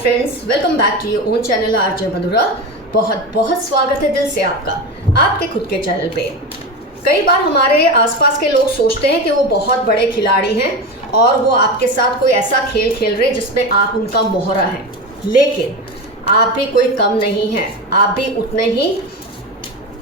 Friends, welcome back to your own channel RJ Madhura. बहुत बहुत स्वागत है दिल से आपका आपके खुद के चैनल पे। कई बार हमारे आसपास के लोग सोचते हैं कि वो बहुत बड़े खिलाड़ी हैं और वो आपके साथ कोई ऐसा खेल खेल रहे हैं जिसमें आप उनका मोहरा हैं, लेकिन आप भी कोई कम नहीं हैं। आप भी उतने ही,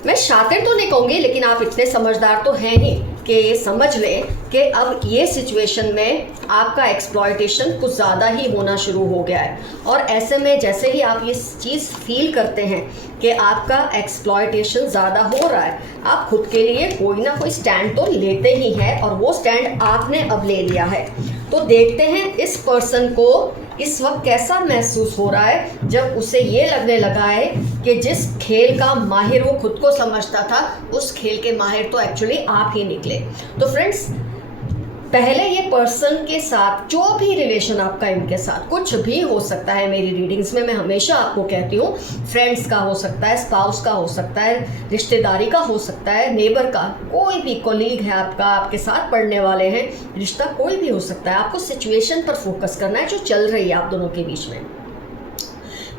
मैं शातिर तो नहीं कहूँगी, लेकिन आप इतने समझदार तो हैं ही कि समझ लें कि अब ये सिचुएशन में आपका एक्सप्लॉयटेशन कुछ ज़्यादा ही होना शुरू हो गया है। और ऐसे में जैसे ही आप ये चीज़ फील करते हैं कि आपका एक्सप्लॉयटेशन ज़्यादा हो रहा है, आप खुद के लिए कोई ना कोई स्टैंड तो लेते ही हैं, और वो स्टैंड आपने अब ले लिया है। तो देखते हैं इस पर्सन को इस वक्त कैसा महसूस हो रहा है जब उसे ये लगने लगा है कि जिस खेल का माहिर वो खुद को समझता था, उस खेल के माहिर तो एक्चुअली आप ही निकले। तो फ्रेंड्स, पहले ये पर्सन के साथ जो भी रिलेशन आपका, इनके साथ कुछ भी हो सकता है। मेरी रीडिंग्स में मैं हमेशा आपको कहती हूँ, फ्रेंड्स का हो सकता है, स्पाउस का हो सकता है, रिश्तेदारी का हो सकता है, नेबर का, कोई भी कोलीग है आपका, आपके साथ पढ़ने वाले हैं, रिश्ता कोई भी हो सकता है। आपको सिचुएशन पर फोकस करना है जो चल रही है आप दोनों के बीच में।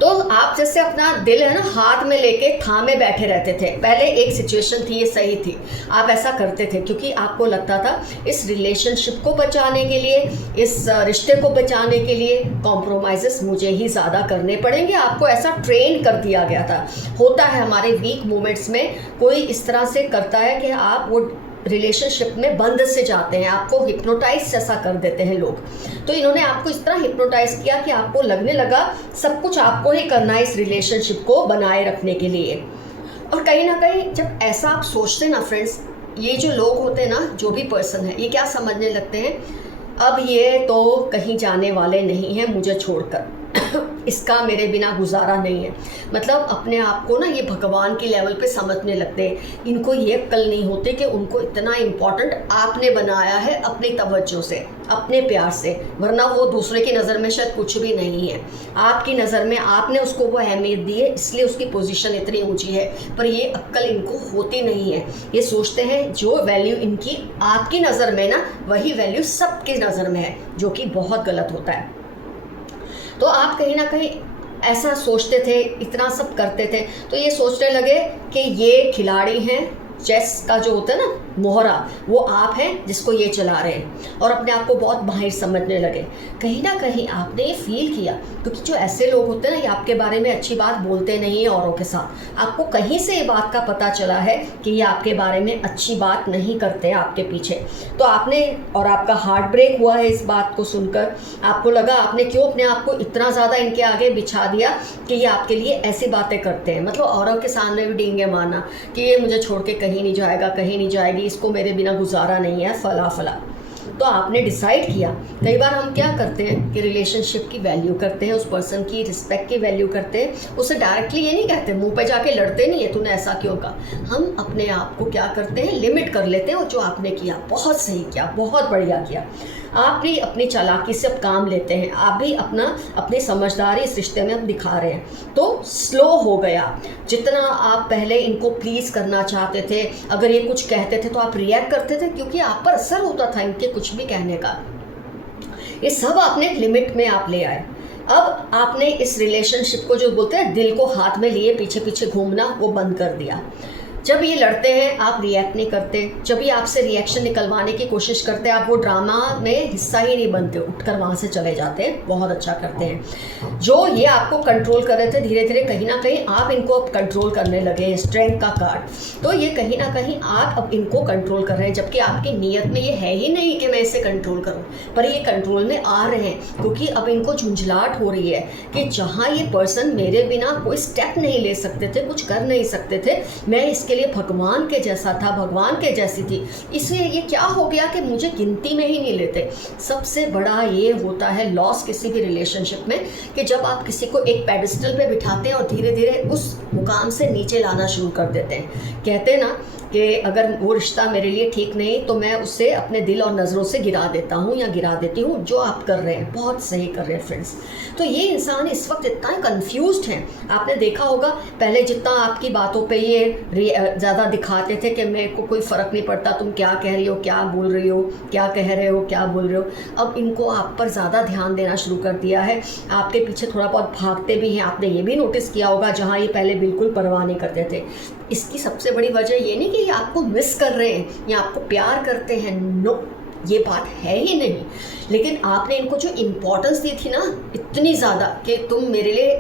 तो आप जैसे अपना दिल है ना हाथ में लेके थामे बैठे रहते थे। पहले एक सिचुएशन थी, ये सही थी, आप ऐसा करते थे क्योंकि आपको लगता था इस रिलेशनशिप को बचाने के लिए, इस रिश्ते को बचाने के लिए कॉम्प्रोमाइज़ेस मुझे ही ज़्यादा करने पड़ेंगे। आपको ऐसा ट्रेन कर दिया गया था। होता है हमारे वीक मोमेंट्स में कोई इस तरह से करता है कि आप वो रिलेशनशिप में बंद से जाते हैं, आपको हिप्नोटाइज जैसा कर देते हैं लोग। तो इन्होंने आपको इस तरह हिप्नोटाइज किया कि आपको लगने लगा सब कुछ आपको ही करना है इस रिलेशनशिप को बनाए रखने के लिए। और कहीं ना कहीं जब ऐसा आप सोचते ना फ्रेंड्स, ये जो लोग होते हैं ना, जो भी पर्सन है, ये क्या समझने लगते हैं, अब ये तो कहीं जाने वाले नहीं हैं मुझे छोड़कर, इसका मेरे बिना गुजारा नहीं है। मतलब अपने आप को ना ये भगवान के लेवल पे समझने लगते हैं। इनको ये अक्ल नहीं होती कि उनको इतना इम्पोर्टेंट आपने बनाया है अपनी तवज्जो से, अपने प्यार से, वरना वो दूसरे की नज़र में शायद कुछ भी नहीं है। आपकी नज़र में आपने उसको वो अहमियत दी है, इसलिए उसकी पोजीशन इतनी ऊंची है। पर ये अक्ल इनको होती नहीं है। ये सोचते हैं जो वैल्यू इनकी आपकी नज़र में ना, वही वैल्यू सबकी नज़र में है, जो कि बहुत गलत होता है। तो आप कहीं ना कहीं ऐसा सोचते थे, इतना सब करते थे, तो ये सोचने लगे कि ये खिलाड़ी हैं, चेस का जो होता है ना मोहरा, वो आप हैं जिसको ये चला रहे हैं, और अपने आप को बहुत माहिर समझने लगे। कहीं ना कहीं आपने ये फील किया, क्योंकि जो ऐसे लोग होते हैं ना, ये आपके बारे में अच्छी बात बोलते नहीं हैं औरों के साथ। आपको कहीं से ये बात का पता चला है कि ये आपके बारे में अच्छी बात नहीं करते आपके पीछे। तो आपने, और आपका हार्ट ब्रेक हुआ है इस बात को सुनकर। आपको लगा आपने क्यों अपने आप को इतना ज़्यादा इनके आगे बिछा दिया कि ये आपके लिए ऐसी बातें करते हैं। मतलब औरों के सामने भी डींगे मारना कि ये मुझे छोड़ के कहीं नहीं जाएगा, कहीं नहीं जाएगी, इसको मेरे बिना गुजारा नहीं है, फला फला। तो आपने डिसाइड किया। कई बार हम क्या करते हैं कि रिलेशनशिप की वैल्यू करते हैं, उस पर्सन की रिस्पेक्ट की वैल्यू करते हैं, उसे डायरेक्टली ये नहीं कहते, मुंह पे जाके लड़ते नहीं है तूने ऐसा क्यों कहा। हम अपने आप को क्या करते हैं, लिमिट कर लेते हैं। और जो आपने किया बहुत सही किया, बहुत बढ़िया किया। आप भी अपनी चालाकी से अब काम लेते हैं, आप भी अपनी समझदारी इस रिश्ते में अब दिखा रहे हैं। तो स्लो हो गया। जितना आप पहले इनको प्लीज़ करना चाहते थे, अगर ये कुछ कहते थे तो आप रिएक्ट करते थे, क्योंकि आप पर असर होता था इनके कुछ भी कहने का। ये सब आपने एक लिमिट में आप ले आए। अब आपने इस रिलेशनशिप को, जो बोलते हैं दिल को हाथ में लिए पीछे पीछे घूमना, वो बंद कर दिया। जब ये लड़ते हैं आप रिएक्ट नहीं करते, जब ये आपसे रिएक्शन निकलवाने की कोशिश करते हैं, आप वो ड्रामा में हिस्सा ही नहीं बनते, उठकर वहाँ से चले जाते हैं। बहुत अच्छा करते हैं। जो ये आपको कंट्रोल कर रहे थे, धीरे धीरे कहीं ना कहीं आप इनको अब कंट्रोल करने लगे। स्ट्रेंथ का कार्ड, तो ये कहीं ना कहीं आप अब इनको कंट्रोल कर रहे हैं, जबकि आपकी नीयत में ये है ही नहीं कि मैं इसे कंट्रोल करूँ, पर ये कंट्रोल में आ रहे हैं। क्योंकि अब इनको झुंझलाहट हो रही है कि जहाँ ये पर्सन मेरे बिना कोई स्टेप नहीं ले सकते थे, कुछ कर नहीं सकते थे, मैं इसके लिए भगवान के जैसा था, भगवान के जैसी थी, इसलिए ये क्या हो गया कि मुझे गिनती में ही नहीं लेते। सबसे बड़ा ये होता है लॉस किसी भी रिलेशनशिप में, कि जब आप किसी को एक पेडिस्टल पे बिठाते हैं और धीरे धीरे उस मुकाम से नीचे लाना शुरू कर देते हैं। कहते हैं ना कि अगर वो रिश्ता मेरे लिए ठीक नहीं तो मैं उसे अपने दिल और नज़रों से गिरा देता हूँ या गिरा देती हूँ। जो आप कर रहे हैं बहुत सही कर रहे हैं फ्रेंड्स। तो ये इंसान इस वक्त इतना कंफ्यूज्ड है। आपने देखा होगा पहले जितना आपकी बातों पे ये ज़्यादा दिखाते थे कि मेरे को कोई फ़र्क नहीं पड़ता तुम क्या कह रही हो, क्या बोल रही हो, क्या कह रहे हो, क्या बोल रहे हो। अब इनको आप पर ज़्यादा ध्यान देना शुरू कर दिया है, आपके पीछे थोड़ा बहुत भागते भी हैं। आपने ये भी नोटिस किया होगा जहाँ ये पहले बिल्कुल परवाह नहीं करते थे। इसकी सबसे बड़ी वजह ये नहीं कि ये आपको मिस कर रहे हैं या आपको प्यार करते हैं, नो, ये बात है ही नहीं। लेकिन आपने इनको जो इम्पोर्टेंस दी थी ना इतनी ज़्यादा कि तुम मेरे लिए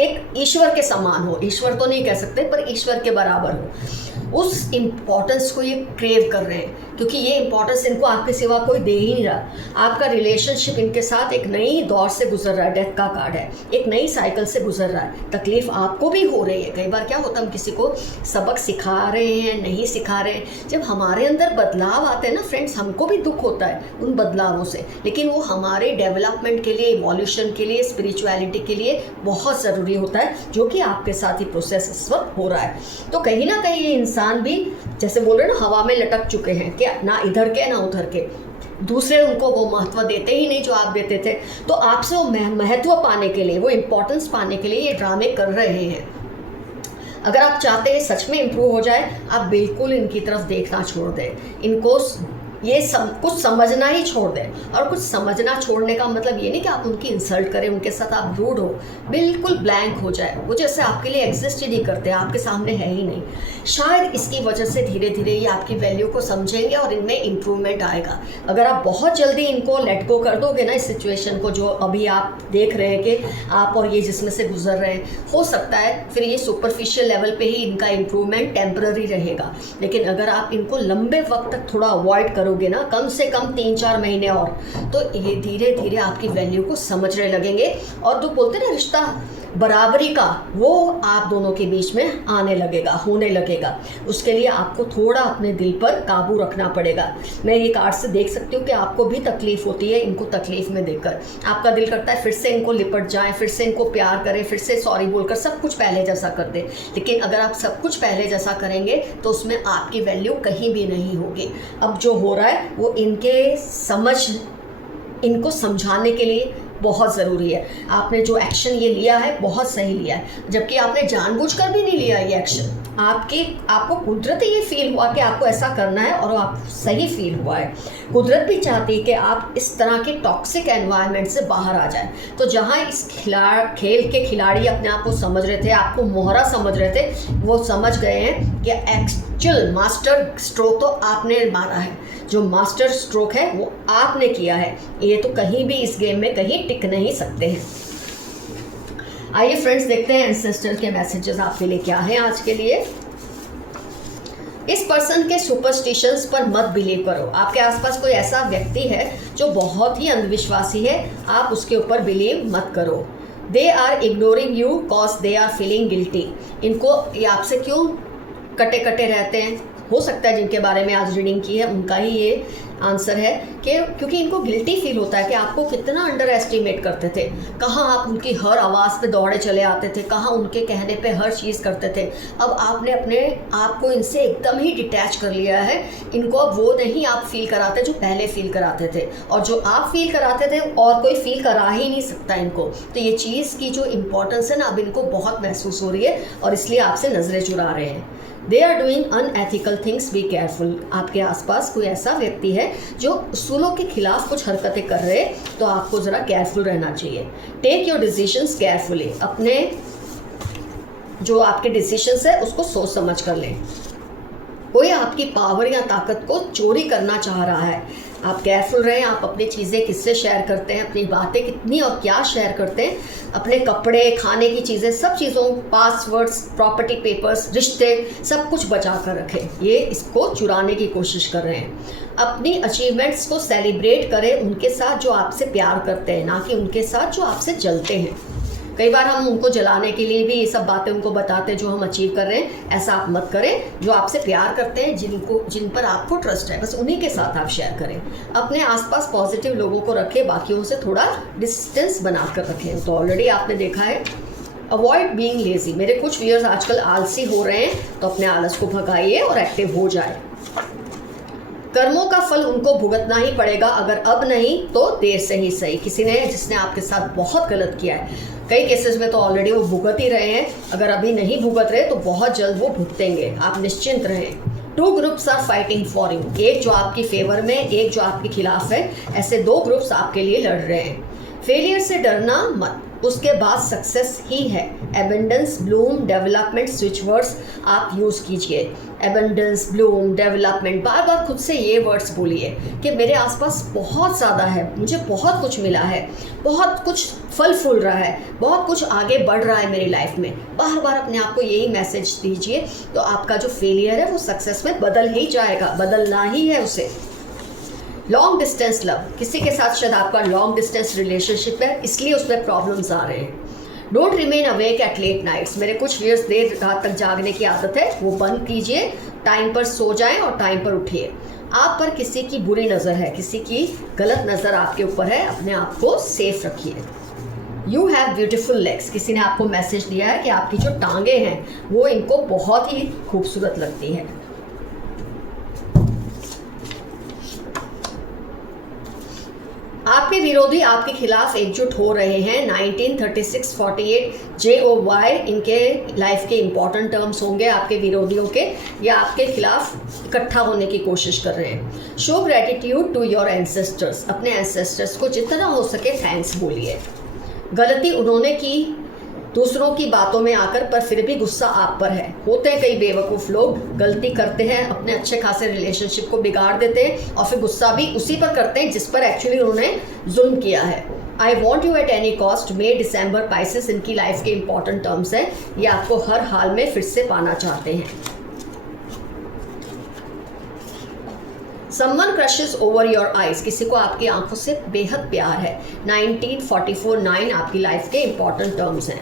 एक ईश्वर के समान हो, ईश्वर तो नहीं कह सकते पर ईश्वर के बराबर हो, उस इम्पोर्टेंस को ये क्रेव कर रहे हैं। क्योंकि ये इम्पोर्टेंस इनको आपके सिवा कोई दे ही नहीं रहा। आपका रिलेशनशिप इनके साथ एक नई दौर से गुजर रहा है, डेथ का कार्ड है, एक नई साइकिल से गुजर रहा है। तकलीफ़ आपको भी हो रही है। कई बार क्या होता है हम किसी को सबक सिखा रहे हैं, नहीं सिखा रहे हैं। जब हमारे अंदर बदलाव आते हैं ना फ्रेंड्स, हमको भी दुख होता है उन बदलावों से, लेकिन वो हमारे डेवलपमेंट के लिए, इवोल्यूशन के लिए, स्पिरिचुअलिटी के लिए बहुत ज़रूरी होता है, जो कि आपके साथ ही प्रोसेस इस वक्त हो रहा है। तो कहीं ना कहीं ये इंसान भी जैसे बोल रहे हैं ना हवा में लटक चुके हैं, क्या ना इधर के ना उधर के, दूसरे उनको वो महत्व देते ही नहीं जो आप देते थे। तो आपसे वो महत्व पाने के लिए, वो इम्पोर्टेंस पाने के लिए ये ड्रामे कर रहे हैं। अगर आप चाहते हैं सच में इम्प्रूव हो जाए, आप बिल्कुल इनकी तरफ देखना छोड़ दें। इनको ये कुछ समझना ही छोड़ दें। और कुछ समझना छोड़ने का मतलब ये नहीं कि आप उनकी इंसल्ट करें, उनके साथ आप रूड हो, बिल्कुल ब्लैंक हो जाए, वो जैसे आपके लिए एग्जिस्ट ही नहीं करते, आपके सामने है ही नहीं। शायद इसकी वजह से धीरे धीरे ये आपकी वैल्यू को समझेंगे और इनमें इम्प्रूवमेंट आएगा। अगर आप बहुत जल्दी इनको लेट गो कर दोगे ना इस सिचुएशन को, जो अभी आप देख रहे हैं कि आप और ये जिसमें से गुजर रहे हैं, हो सकता है फिर ये सुपरफिशियल लेवल पे ही इनका इम्प्रूवमेंट टेम्पररी रहेगा। लेकिन अगर आप इनको लंबे वक्त तक थोड़ा अवॉइड करोगे ना, कम से कम 3-4 महीने और, तो ये धीरे धीरे आपकी वैल्यू को समझने लगेंगे। और तो बोलते ना रिश्ता बराबरी का, वो आप दोनों के बीच में आने लगेगा, होने लगेगा। उसके लिए आपको थोड़ा अपने दिल पर काबू रखना पड़ेगा। मैं ये कार्ड से देख सकती हूँ कि आपको भी तकलीफ़ होती है इनको तकलीफ़ में देखकर। आपका दिल करता है फिर से इनको लिपट जाएं, फिर से इनको प्यार करें, फिर से सॉरी बोलकर सब कुछ पहले जैसा कर दें। लेकिन अगर आप सब कुछ पहले जैसा करेंगे तो उसमें आपकी वैल्यू कहीं भी नहीं होगी। अब जो हो रहा है वो इनको समझाने के लिए बहुत ज़रूरी है। आपने जो एक्शन ये लिया है बहुत सही लिया है, जबकि आपने जानबूझकर भी नहीं लिया ये एक्शन। आपको कुदरत ये फील हुआ कि आपको ऐसा करना है और आप सही फील हुआ है। कुदरत भी चाहती है कि आप इस तरह के टॉक्सिक एनवायरनमेंट से बाहर आ जाएं। तो जहाँ इस खेल के खिलाड़ी अपने आप को समझ रहे थे, आपको मोहरा समझ रहे थे, वो समझ गए हैं कि एक्चुअल मास्टर स्ट्रोक तो आपने मारा है। जो मास्टर स्ट्रोक है वो आपने किया है। ये तो कहीं भी इस गेम में कहीं टिक नहीं सकते हैं। आइए फ्रेंड्स देखते हैं एंसेस्टर के मैसेजेस आपके लिए क्या है आज के लिए। इस पर्सन के सुपरस्टिशंस पर मत बिलीव करो। आपके आसपास कोई ऐसा व्यक्ति है जो बहुत ही अंधविश्वासी है, आप उसके ऊपर बिलीव मत करो। They are ignoring you cause they are feeling guilty. इनको ये आपसे क्यों कटे कटे रहते हैं? हो सकता है जिनके बारे में आज रीडिंग की है उनका ही ये आंसर है कि क्योंकि इनको गिल्टी फील होता है कि आपको कितना अंडर एस्टिमेट करते थे, कहाँ आप उनकी हर आवाज़ पे दौड़े चले आते थे, कहाँ उनके कहने पे हर चीज़ करते थे। अब आपने अपने आप को इनसे एकदम ही डिटैच कर लिया है। इनको अब वो नहीं आप फील कराते जो पहले फील कराते थे, और जो आप फील कराते थे और कोई फील करा ही नहीं सकता इनको। तो ये चीज़ की जो इम्पोर्टेंस है ना अब इनको बहुत महसूस हो रही है और इसलिए आपसे नज़रें चुरा रहे हैं। They are doing unethical things, be careful. आपके आसपास कोई ऐसा व्यक्ति है जो उसूलों के खिलाफ कुछ हरकतें कर रहे हैं, तो आपको ज़रा केयरफुल रहना चाहिए। Take your decisions carefully. अपने जो आपके डिसीजंस है उसको सोच समझ कर लें। कोई आपकी पावर या ताकत को चोरी करना चाह रहा है, आप केयरफुल रहें। आप अपनी चीज़ें किससे शेयर करते हैं, अपनी बातें कितनी और क्या शेयर करते हैं, अपने कपड़े, खाने की चीज़ें, सब चीज़ों, पासवर्ड्स, प्रॉपर्टी पेपर्स, रिश्ते, सब कुछ बचा कर रखें। ये इसको चुराने की कोशिश कर रहे हैं। अपनी अचीवमेंट्स को सेलिब्रेट करें उनके साथ जो आपसे प्यार करते हैं, ना कि उनके साथ जो आपसे जलते हैं। कई बार हम उनको जलाने के लिए भी ये सब बातें उनको बताते हैं जो हम अचीव कर रहे हैं। ऐसा आप मत करें। जो आपसे प्यार करते हैं, जिन पर आपको ट्रस्ट है, बस उन्हीं के साथ आप शेयर करें। अपने आसपास पॉजिटिव लोगों को रखें, बाकियों से थोड़ा डिस्टेंस बना कर रखें। तो ऑलरेडी आपने देखा है अवॉइड बीइंग लेजी। मेरे कुछ व्यूअर्स आजकल आलसी हो रहे हैं, तो अपने आलस को भगाइए और एक्टिव हो जाए। कर्मों का फल उनको भुगतना ही पड़ेगा, अगर अब नहीं तो देर से ही सही। किसी ने जिसने आपके साथ बहुत गलत किया है, कई केसेस में तो ऑलरेडी वो भुगत ही रहे हैं, अगर अभी नहीं भुगत रहे तो बहुत जल्द वो भुगतेंगे, आप निश्चिंत रहें। 2 groups are fighting for you, एक जो आपकी फेवर में, एक जो आपके खिलाफ है। ऐसे 2 ग्रुप्स आपके लिए लड़ रहे हैं। फेलियर से डरना मत, उसके बाद सक्सेस ही है। Abundance, Bloom, development, switch words आप यूज़ कीजिए। एबेंडेंस, ब्लूम, डेवलपमेंट, बार बार खुद से ये वर्ड्स बोलिए कि मेरे आसपास बहुत ज़्यादा है, मुझे बहुत कुछ मिला है, बहुत कुछ फल फूल रहा है, बहुत कुछ आगे बढ़ रहा है मेरी लाइफ में। बार बार अपने आप को यही मैसेज दीजिए, तो आपका जो फेलियर है वो सक्सेस में बदल ही जाएगा, बदलना ही है उसे। लॉन्ग डिस्टेंस लव, किसी के साथ शायद आपका लॉन्ग डिस्टेंस रिलेशनशिप है, इसलिए उसमें प्रॉब्लम्स आ रहे हैं। Don't remain awake at late nights, मेरे कुछ व्यूअर्स देर रात तक जागने की आदत है, वो बंद कीजिए, टाइम पर सो जाएं और टाइम पर उठिए। आप पर किसी की बुरी नज़र है, किसी की गलत नज़र आपके ऊपर है, अपने आप को सेफ रखिए। यू हैव ब्यूटिफुल लेग्स, किसी ने आपको मैसेज दिया है कि आपकी जो टांगे हैं वो इनको बहुत ही खूबसूरत लगती है। आपके विरोधी आपके खिलाफ एकजुट हो रहे हैं। 1936-48 JOY इनके लाइफ के इंपॉर्टेंट टर्म्स होंगे आपके विरोधियों के, या आपके खिलाफ इकट्ठा होने की कोशिश कर रहे हैं। Show gratitude to your ancestors, अपने एंसेस्टर्स को जितना हो सके थैंक्स बोलिए। गलती उन्होंने की दूसरों की बातों में आकर, पर फिर भी गुस्सा आप पर है। होते हैं कई बेवकूफ़ लोग, गलती करते हैं, अपने अच्छे खासे रिलेशनशिप को बिगाड़ देते हैं और फिर गुस्सा भी उसी पर करते हैं जिस पर एक्चुअली उन्होंने जुल्म किया है। I want you at any cost, may December, Pisces इनकी लाइफ के इंपॉर्टेंट टर्म्स हैं, ये आपको हर हाल में फिर से पाना चाहते हैं। Someone crushes over your eyes, किसी को आपकी आंखों से बेहद प्यार है। 1944-9 आपकी लाइफ के इंपॉर्टेंट टर्म्स हैं।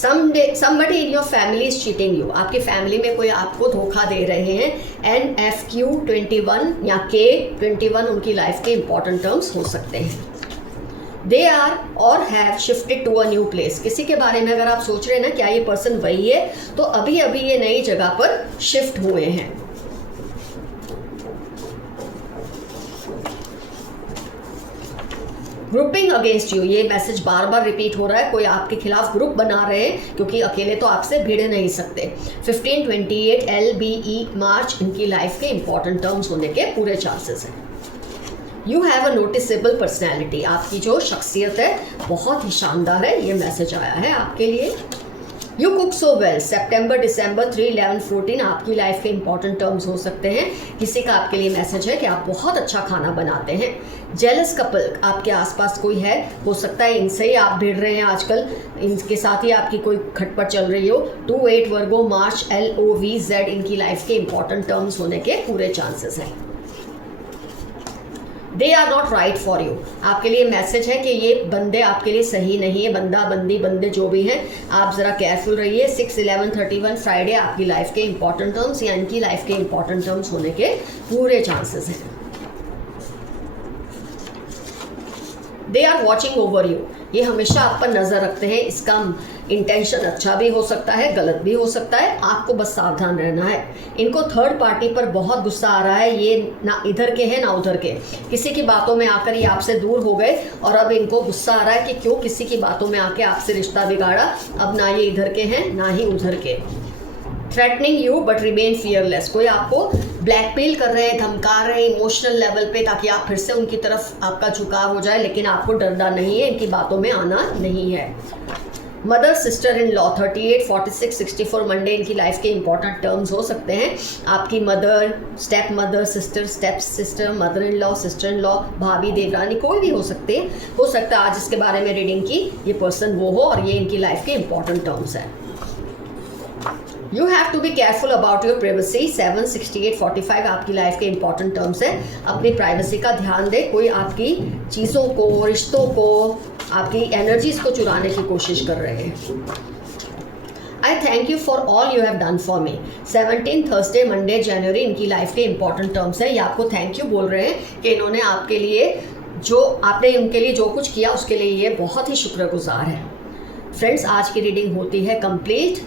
somebody in your family is cheating you, आपकी फैमिली में कोई आपको धोखा दे रहे हैं। NFQ21 या K21 उनकी लाइफ के इंपॉर्टेंट टर्म्स हो सकते हैं। They are or have shifted to a new place, किसी के बारे में अगर आप सोच रहे हैं ना क्या ये पर्सन वही है, तो अभी अभी ये नई जगह पर शिफ्ट हुए हैं। ग्रुपिंग अगेंस्ट यू, ये मैसेज बार बार रिपीट हो रहा है, कोई आपके खिलाफ ग्रुप बना रहे हैं, क्योंकि अकेले तो आपसे भिड़ नहीं सकते। 1528 LBE मार्च इनकी लाइफ के इंपॉर्टेंट टर्म्स होने के पूरे चांसेस हैं। You have a noticeable personality, आपकी जो शख्सियत है बहुत ही शानदार है, ये मैसेज आया है आपके लिए। यू कुक सो वेल, सितंबर, दिसंबर 3, 11, 14 आपकी लाइफ के इंपॉर्टेंट टर्म्स हो सकते हैं। किसी का आपके लिए मैसेज है कि आप बहुत अच्छा खाना बनाते हैं। जेलस कपल, आपके आसपास कोई है, हो सकता है इनसे ही आप भिड़ रहे हैं आजकल, इनके साथ ही आपकी कोई खटपट चल रही हो। 28 वर्गो मार्च LOVZ इनकी लाइफ के इंपॉर्टेंट टर्म्स होने के पूरे चांसेस हैं। They are not right for you, आपके लिए मैसेज है कि ये बंदे आपके लिए सही नहीं है, बंदा बंदी बंदे जो भी हैं, आप ज़रा केयरफुल रहिए। 6/11/31 फ्राइडे आपकी लाइफ के इंपॉर्टेंट टर्म्स या इनकी लाइफ के इंपॉर्टेंट टर्म्स होने के पूरे चांसेस हैं। They are watching over you, ये हमेशा आप पर नज़र रखते हैं। इसका इंटेंशन अच्छा भी हो सकता है, गलत भी हो सकता है, आपको बस सावधान रहना है। इनको थर्ड पार्टी पर बहुत गुस्सा आ रहा है, ये ना इधर के हैं ना उधर के, किसी की बातों में आकर ये आपसे दूर हो गए और अब इनको गुस्सा आ रहा है कि क्यों किसी की बातों में आके आपसे रिश्ता बिगाड़ा। अब ना ये इधर के हैं ना ही उधर के। Threatening you but remain fearless, कोई आपको ब्लैकमेल कर रहे हैं, धमका रहे हैं इमोशनल लेवल पे, ताकि आप फिर से उनकी तरफ आपका झुकाव हो जाए, लेकिन आपको डरना नहीं है, इनकी बातों में आना नहीं है। Mother sister in law 38, 46, 64 Monday इनकी लाइफ के इंपॉर्टेंट टर्म्स हो सकते हैं। आपकी mother, step mother, sister, step sister, mother in law, sister in law, भाभी, देवरानी, कोई भी हो सकते हैं। हो सकता है आज इसके बारे में रीडिंग की ये पर्सन वो हो और ये इनकी लाइफ के इंपॉर्टेंट टर्म्स है। You have to be careful about your privacy 7/68/45 आपकी लाइफ के इंपॉर्टेंट टर्म्स है। अपनी प्राइवेसी का ध्यान दें, कोई आपकी चीज़ों को, रिश्तों को, आपकी एनर्जीज को चुराने की कोशिश कर रहे हैं। I thank you for all you have done for me 17 Thursday Monday जनवरी इनकी लाइफ के इंपॉर्टेंट टर्म्स है। ये आपको थैंक यू बोल रहे हैं कि इन्होंने आपके लिए जो आपने उनके लिए जो कुछ किया उसके लिए ये बहुत ही शुक्रगुजार है। फ्रेंड्स, आज की रीडिंग होती है कंप्लीट,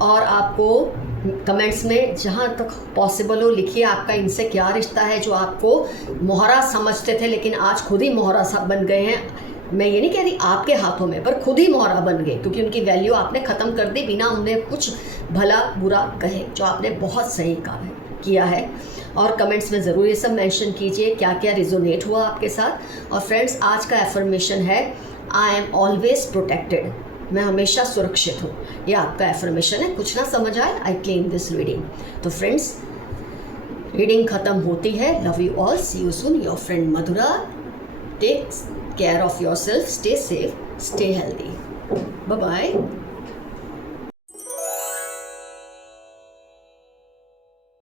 और आपको कमेंट्स में जहाँ तक पॉसिबल हो लिखिए आपका इनसे क्या रिश्ता है, जो आपको मोहरा समझते थे लेकिन आज खुद ही मोहरा सा बन गए हैं। मैं ये नहीं कह रही आपके हाथों में, पर खुद ही मोहरा बन गए क्योंकि उनकी वैल्यू आपने ख़त्म कर दी बिना उन्हें कुछ भला बुरा कहे, जो आपने बहुत सही किया है। और कमेंट्स में ज़रूर ये सब मेंशन कीजिए क्या क्या रिजोनेट हुआ आपके साथ। और फ्रेंड्स, आज का एफर्मेशन है आई एम ऑलवेज प्रोटेक्टेड, मैं हमेशा सुरक्षित हूँ। ये आपका एफर्मेशन है। कुछ ना समझ आए, आई क्लेम दिस रीडिंग। तो फ्रेंड्स, रीडिंग ख़त्म होती है। Love you all, see you soon, your friend Madhura. Take care of yourself, stay safe, stay healthy. Bye bye.